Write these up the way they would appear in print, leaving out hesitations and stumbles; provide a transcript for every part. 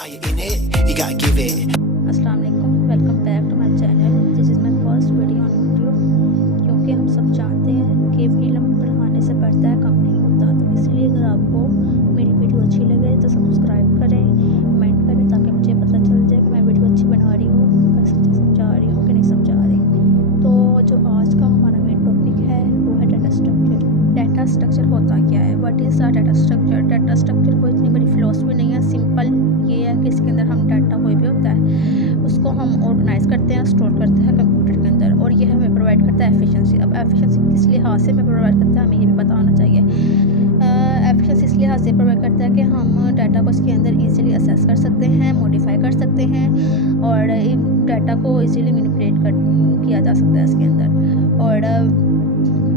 Are you in it? You gotta give it. अस्सलाम वालेकुम, welcome back to my channel. This is my first video on YouTube. क्योंकि हम सब जानते हैं कि इल्म बढ़ाने से बढ़ता है, कम नहीं होता। तो इसलिए अगर आपको मेरी वीडियो अच्छी लगे तो सब्सक्राइब करें, कमेंट करें, ताकि मुझे पता चल जाए कि मैं वीडियो अच्छी बना रही हूँ, अच्छी समझा रही हूँ कि नहीं समझा रही। तो जो आज का हमारा मेन टॉपिक है वो है डाटा स्ट्रक्चर। डाटा स्ट्रक्चर होता क्या है? What is the data structure? Data structure कोई इतनी बड़ी फिलॉसफी नहीं है, सिंपल ये है कि इसके अंदर हम डाटा कोई भी होता है उसको हम ऑर्गेनाइज करते हैं, स्टोर करते हैं कंप्यूटर के अंदर, और ये हमें प्रोवाइड करता है एफिशिएंसी। अब एफिशिएंसी किस लिहाज से हमें प्रोवाइड करता है, हमें ये भी पता होना चाहिए। एफिशिएंसी इस लिहाज से प्रोवाइड करता है कि हम डाटा को इसके अंदर ईजिली असेस कर सकते हैं, मॉडिफाई कर सकते हैं, और डाटा को ईजिली मैनिपुलेट किया जा सकता है इसके अंदर। और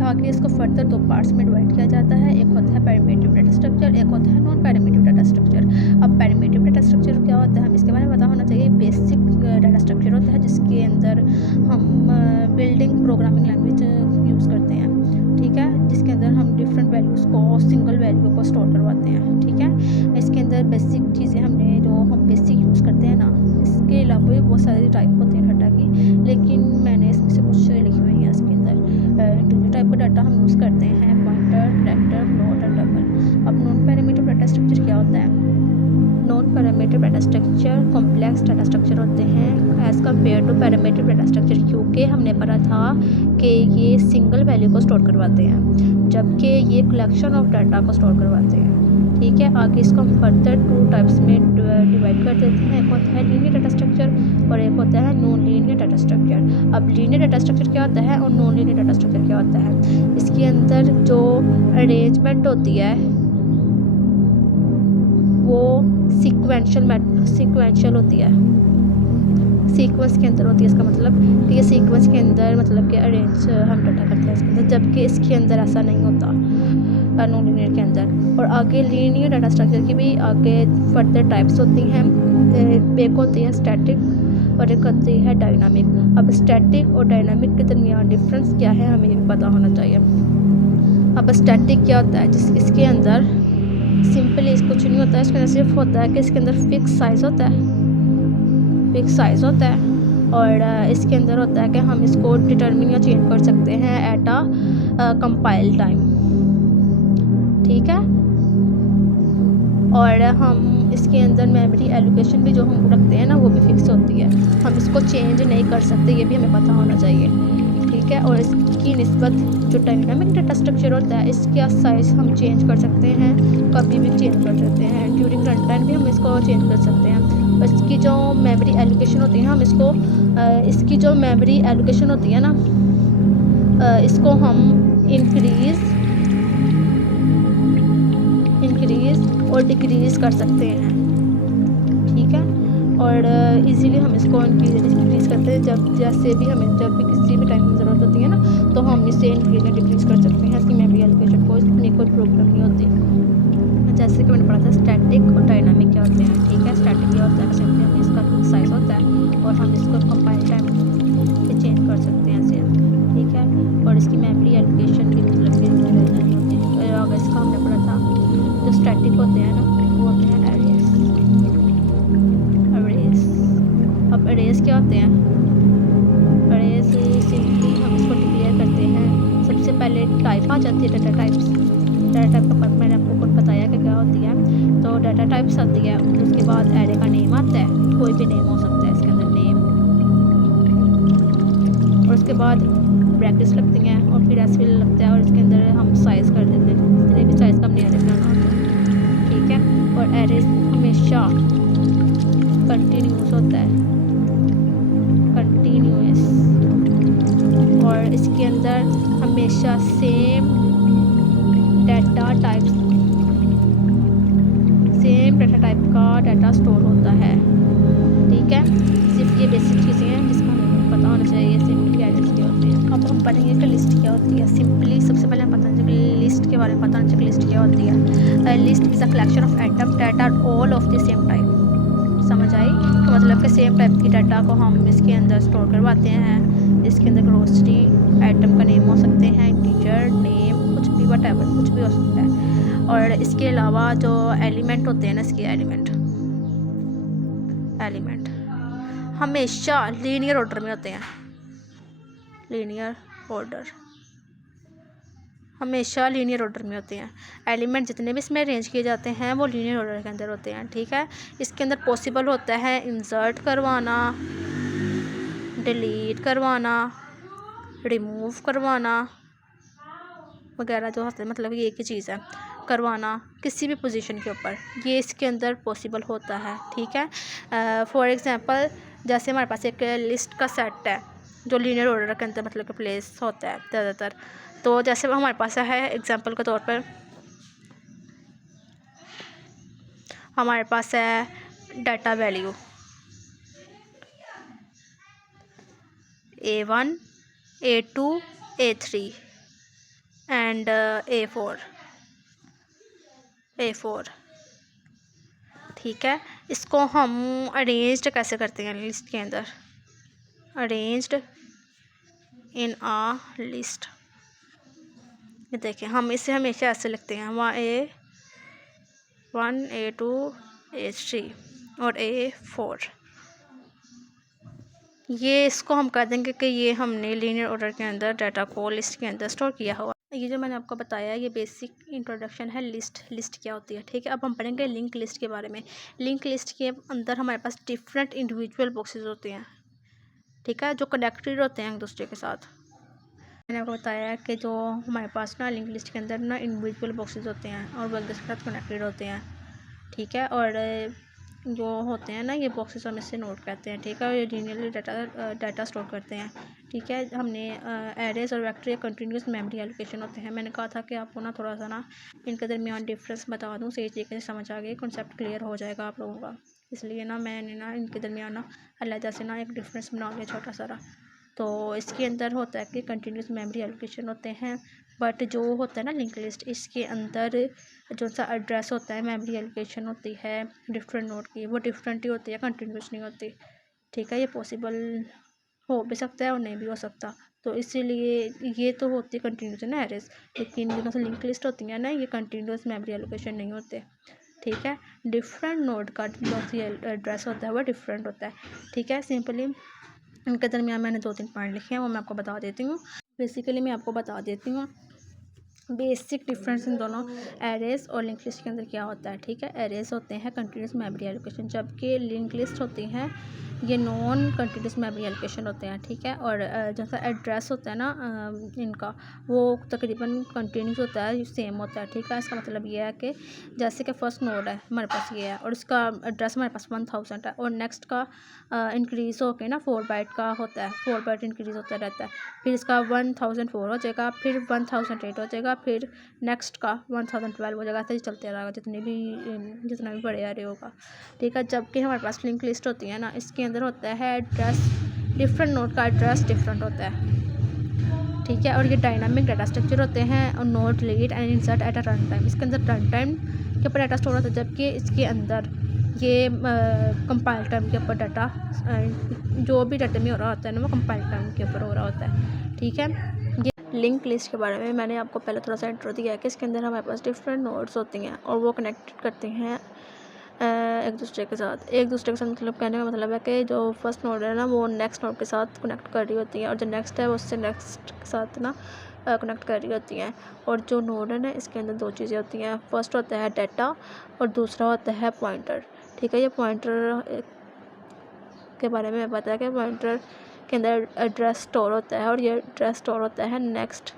आगे इसको फर्दर दो पार्ट्स में डिवाइड किया जाता है। एक होता है पैरामीट्रिक डाटा स्ट्रक्चर, एक होता है नॉन पैरामीट्रिक डाटा स्ट्रक्चर। अब पैरामीट्रिक डाटा स्ट्रक्चर क्या होता है, हम इसके बारे में पता होना चाहिए। बेसिक डाटा स्ट्रक्चर होता है जिसके अंदर हम बिल्डिंग प्रोग्रामिंग लैंग्वेज यूज़ करते हैं, ठीक है, जिसके अंदर हम डिफरेंट वैल्यूज़ को, सिंगल वैल्यू को स्टोर करवाते हैं, ठीक है। इसके अंदर बेसिक चीज़ें हमने जो हम बेसिक यूज़ करते हैं ना, इसके अलावा भी बहुत सारी टाइप होती हैं डाटा की, लेकिन मैंने इसमें से कुछ लिखी हुई हैं इसके अंदर। इंटीजर टाइप का डाटा हम यूज़ करते हैं, पॉइंटर, कैरेक्टर, फ्लोट और डबल। अब नॉन पैरामीट्रिक डाटा स्ट्रक्चर क्या होता है? Non parametric data structure complex data structure होते हैं as compare to parametric data structure, क्योंकि हमने पढ़ा था कि ये सिंगल वैल्यू को स्टोर करवाते हैं, जबकि ये कलेक्शन ऑफ डाटा को स्टोर करवाते हैं, ठीक है। आगे इसको हम फर्दर टू टाइप्स में डिवाइड कर देते हैं। एक होता है लीनियर डाटा स्ट्रक्चर और एक होता है नॉन लीनियर डाटा स्ट्रक्चर। अब लीनियर डाटा स्ट्रक्चर क्या होता है और नॉन लीनियर डाटा स्ट्रक्चर क्या होता है? इसके अंदर जो अरेंजमेंट होती है वो सीक्वेंशियल होती है, सीक्वेंस के अंदर होती है। इसका मतलब कि ये सीक्वेंस के अंदर मतलब कि अरेंज हम डाटा करते हैं इसके अंदर, जबकि इसके अंदर ऐसा नहीं होता नॉन लीनियर के अंदर। और आगे लीनियर डाटा स्ट्रक्चर की भी आगे फर्दर टाइप्स होती हैं। एक होती है स्टैटिक और एक होती है डायनामिक। अब स्टैटिक और डायनामिक के दरमियान डिफरेंस क्या है, हमें ये भी पता होना चाहिए। अब स्टैटिक क्या होता है? इसके अंदर सिंपली कुछ नहीं होता है, इसके अंदर सिर्फ होता है कि इसके अंदर फिक्स साइज़ होता है, और इसके अंदर होता है कि हम इसको डिटरमिन या चेंज कर सकते हैं एट अ कंपाइल टाइम, ठीक है। और हम इसके अंदर मेमोरी एलोकेशन भी जो हम रखते हैं ना वो भी फिक्स होती है, हम इसको चेंज नहीं कर सकते, ये भी हमें पता होना चाहिए, ठीक है। और इसकी निस्बत जो डायनामिक डाटा स्ट्रक्चर होता है इसका साइज़ हम चेंज कर सकते हैं, कभी भी चेंज कर सकते हैं, ड्यूरिंग रन टाइम भी हम इसको चेंज कर सकते हैं। और इसकी जो मेमोरी एलोकेशन होती है, हम इसको इसकी जो मेमोरी एलोकेशन होती है ना, इसको हम इंक्रीज़ और डिक्रीज़ कर सकते हैं, ठीक है। और इजीली हम इसको इंक्रीज़ करते हैं, जैसे भी हमें जब भी किसी भी टाइम में ज़रूरत होती है ना, तो हम इसे इंक्रीज़ या डिक्रीज़ कर सकते हैं। इसकी मेमोरी एलोकेशन को इसमें कोई प्रॉब्लम नहीं होती। जैसे कि मैंने पढ़ा था स्टैटिक और डायनामिक क्या होते हैं, ठीक है। स्टैटिक क्या होता है, सिंपली हम इसका फिक्स साइज़ होता है और हम इसको कंपाइल टाइम से चेंज कर सकते हैं ऐसे, ठीक है। और इसकी मेमोरी एलोकेशन भी मतलब नहीं होती। अगर इसका हमने पढ़ा था जो स्टैटिक होते हैं ना वो होते हैं अरेज। अब अरेज क्या होते हैं? अरेज सिंपली हम इसको डिक्लेयर करते हैं। सबसे पहले टाइप आ जाती है, डाटा टाइप्स। डाटा टाइप का मैंने आपको खुद बताया कि क्या होती है। तो डाटा टाइप्स आती है, उसके बाद एरे का नेम आता है, कोई भी नेम हो सकता है इसके अंदर नेम, और उसके बाद ब्रैकेट्स लगती हैं और फिर ऐसे लगता है, और इसके अंदर हम साइज़ कर देते हैं, जितने भी साइज़ का हमने एरे बनाना होता है, ठीक है। और एरे हमेशा कंटिन्यूस होता है, कंटिन्यूस, और इसके अंदर हमेशा सेम डाटा टाइप का डाटा स्टोर होता है, ठीक है। सिर्फ ये बेसिक चीज़ें हैं जिसका हमें पता होना चाहिए। सिंपली एड्रेस क्या होते हैं। अब हम पढ़ेंगे कि लिस्ट क्या होती है। सिंपली सबसे पहले हम पता होना चाहिए लिस्ट के बारे में पता होना चाहिए। लिस्ट क्या होती है? List is a collection of item that are all of the same type. समझ आई? तो मतलब कि सेम टाइप की डाटा को हम इसके अंदर स्टोर करवाते हैं। इसके अंदर ग्रोसरी आइटम का नेम हो सकते हैं, इंटीजर नेम, कुछ भी वटएवर कुछ भी हो सकता है। और इसके अलावा जो एलिमेंट होते हैं ना, इसके एलिमेंट एलिमेंट हमेशा लीनियर ऑर्डर में होते हैं, लीनियर ऑर्डर हमेशा लीनियर ऑर्डर में होते हैं। एलिमेंट जितने भी इसमें अरेंज किए जाते हैं वो लीनियर ऑर्डर के अंदर होते हैं, ठीक है। इसके अंदर पॉसिबल होता है इंसर्ट करवाना, डिलीट करवाना, रिमूव करवाना वगैरह जो होते हैं, मतलब ये एक ही चीज़ है, करवाना किसी भी पोजीशन के ऊपर, ये इसके अंदर पॉसिबल होता है, ठीक है। फॉर एग्जांपल जैसे हमारे पास एक लिस्ट का सेट है जो लीनियर ऑर्डर के अंदर मतलब कि प्लेस होता है ज़्यादातर। तो जैसे हमारे पास है एग्जांपल के तौर पर हमारे पास है data value A1 A2 A3 and A4, ठीक है। इसको हम अरेंज्ड कैसे करते हैं लिस्ट के अंदर, अरेंज्ड इन आ लिस्ट, ये देखें हम इसे हमेशा ऐसे लिखते हैं, वहाँ A1 A2 A3 और A4। ये इसको हम कह देंगे कि ये हमने लीनियर ऑर्डर के अंदर डाटा को लिस्ट के अंदर स्टोर किया हुआ। ये जो मैंने आपको बताया ये बेसिक इंट्रोडक्शन है लिस्ट क्या होती है, ठीक है। अब हम पढ़ेंगे लिंक लिस्ट के बारे में। लिंक लिस्ट के अंदर हमारे पास डिफरेंट इंडिविजुअल बॉक्सेस होते हैं, ठीक है, जो कनेक्टेड होते हैं एक दूसरे के साथ। मैंने आपको बताया कि जो हमारे पास ना लिंक लिस्ट के अंदर ना इंडिविजुअल बॉक्सेस होते हैं और वो एक दूसरे के साथ कनेक्टेड होते हैं, ठीक है। और जो होते हैं ना ये बॉक्सेस हम इससे नोट करते हैं, ठीक है। और ये लीनियरली डाटा स्टोर करते हैं, ठीक है। हमने एरेज और वेक्टर या कंटिन्यूस मेमोरी एलोकेशन होते हैं। मैंने कहा था कि आपको ना थोड़ा सा ना इनके दरमियान डिफरेंस बता दूँ, सही तरीके से समझ आ गए, कॉन्सेप्ट क्लियर हो जाएगा आप लोगों का। इसलिए ना मैंने ना इनके दरमियान ना अलग से ना एक डिफरेंस बना लिया छोटा सारा। तो इसके अंदर होता है कि कंटिन्यूस मेमोरी एलोकेशन होते हैं, बट जो होता है ना लिंक लिस्ट इसके अंदर जो सा एड्रेस होता है मेमोरी एलोकेशन होती है डिफरेंट नोड की, वो डिफरेंट ही होती है, कंटिन्यूस नहीं होती, ठीक है। ये पॉसिबल हो भी सकता है और नहीं भी हो सकता, तो इसीलिए ये तो होती है कंटिन्यूस है ना एरेज, लेकिन जो लिंक लिस्ट होती है ना ये कंटिन्यूस मेमोरी एलोकेशन नहीं होते, ठीक है। डिफरेंट नोड का जो एड्रेस होता है वो डिफरेंट होता है, ठीक है। सिंपली इनके दरमियान मैंने 2-3 पॉइंट लिखे हैं, वो मैं आपको बता देती हूँ। बेसिकली मैं आपको बता देती हूँ बेसिक डिफरेंस इन दोनों एरेज और लिंक लिस्ट के अंदर क्या होता है, ठीक है। एरेज होते हैं कंटिन्यूस मेमोरी एलोकेशन, जबकि लिंक लिस्ट होती हैं ये नॉन कंटिन्यूस मेमोरी एलोकेशन होते हैं, ठीक है। और जैसा एड्रेस होता है ना इनका वो तकरीबन कंटिन्यूस होता है, सेम होता है, ठीक है। इसका मतलब ये है कि जैसे कि फर्स्ट नोड है हमारे पास ये है और इसका एड्रेस हमारे पास 1000 है और नेक्स्ट का इंक्रीज़ होके ना 4 बाइट का होता है, 4 बाइट इंक्रीज़ होता रहता है, फिर इसका 1004 हो जाएगा, फिर 1008 हो जाएगा, फिर नेक्स्ट का 1012 हो जाएगा, ऐसे ही चलते रहेगा जितना भी बड़े एरे होगा, ठीक है। जबकि हमारे पास लिंक लिस्ट होती है ना इसके अंदर होता है एड्रेस डिफरेंट नोड का एड्रेस डिफरेंट होता है, ठीक है। और ये डायनामिक डाटा स्ट्रक्चर होते हैं और note delete and insert at a run time, इसके अंदर रन टाइम के ऊपर डाटा स्टोर होता है, जबकि इसके अंदर ये कंपाइल टाइम के ऊपर डाटा जो भी डाटा में हो रहा होता है ना वो कंपाइल टाइम के ऊपर हो रहा होता है, ठीक है। ये लिंक लिस्ट के बारे में मैंने आपको पहले थोड़ा सा इंट्रो दिया है कि इसके अंदर हमारे पास डिफरेंट नोड्स होती हैं और वो कनेक्ट करते हैं एक दूसरे के साथ मतलब कहने का मतलब है कि जो फर्स्ट नोड है ना वो नेक्स्ट नोड के साथ कनेक्ट कर रही होती है और जो नेक्स्ट है वो उससे नेक्स्ट के साथ ना कनेक्ट कर रही होती हैं। और जो नोड है ना इसके अंदर 2 चीज़ें होती हैं, फर्स्ट होता है डाटा और दूसरा होता है पॉइंटर, ठीक है। ये पॉइंटर के बारे में पता है कि पॉइंटर के अंदर एड्रेस स्टोर होता है और ये एड्रेस स्टोर होता है नेक्स्ट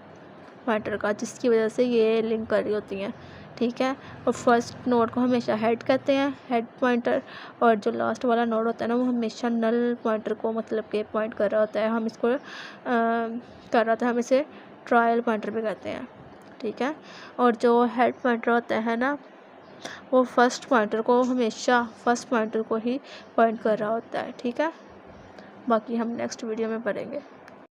पॉइंटर का, जिसकी वजह से ये लिंक कर रही होती हैं, ठीक है। और फर्स्ट नोड को हमेशा हेड कहते हैं, हेड पॉइंटर, और जो लास्ट वाला नोड होता है ना वो हमेशा नल पॉइंटर को मतलब के पॉइंट कर रहा होता है, हम इसको कर रहा था हम इसे ट्रायल पॉइंटर भी कहते हैं, ठीक है। और जो हेड पॉइंटर होता है ना वो फर्स्ट पॉइंटर को ही पॉइंट कर रहा होता है, ठीक है। बाकी हम नेक्स्ट वीडियो में पढ़ेंगे।